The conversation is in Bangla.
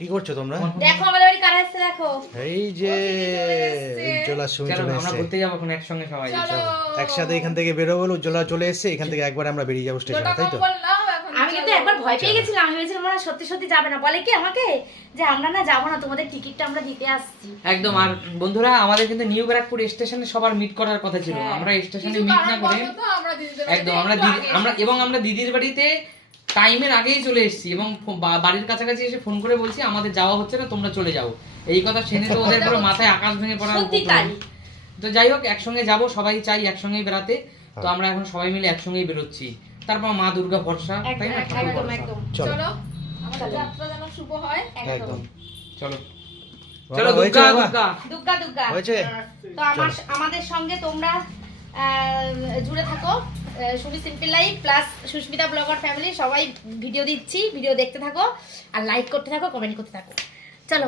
কি করছো তোমরা? দেখো আমাদের বাড়ি কারা এসেছে দেখো। এই যে উজ্জ্বলা সুমি চলে আমরা এসেছে। ঘুরতে যাবো এখন একসঙ্গে সবাই। একসাথে এখান থেকে বেরোবো বলে উজ্জ্বলা চলে এসেছে, এখান থেকে একবার আমরা বেরিয়ে যাবো স্টেশনে, তাই তো? আমি কিন্তু একবার ভয় পেয়ে গেছিলাম, আমি ভেবেছিলাম মনে হয় সত্যি সত্যি যাবে না, বলে কি আমাকে যে আমরা না যাবো না, তোমাদের টিকিটটা আমরা দিতে আসছি। একদম। আর বন্ধুরা আমাদের কিন্তু নিউ ব্যারাকপুর স্টেশনে সবার মিট করার কথা ছিল, আমরা স্টেশনে মিট না করে একদম আমরা দিদির বাড়িতে টাইমের আগেই চলে এসেছি এবং বাড়ির কাছাকাছি এসে ফোন করে বলছি আমাদের যাওয়া হচ্ছে না, তোমরা চলে যাও। এই কথা শুনে তো ওদের পুরো মাথায় আকাশ ভেঙে পড়ার সত্যি তাই। তো যাই হোক, একসঙ্গে যাব, সবাই চাই একসঙ্গেই বেড়াতে, তো আমরা এখন সবাই মিলে একসঙ্গেই বেরোচ্ছি। তারপর মা দুর্গা ভরসা, তাই না? একদম একদম। চলো আমাদের যাত্রা যেন শুভ হয়। একদম। চলো চলো দুর্গা দুর্গা। দুগ্গা দুগ্গা হয়েছে? তো আমাদের সঙ্গে তোমরা জুড়ে থাকো। Sumi simple life plus Susmita blogger family সবাই ভিডিও দিচ্ছি, ভিডিও দেখতে থাকো আর লাইক করতে থাকো, কমেন্ট করতে থাকো। চলো।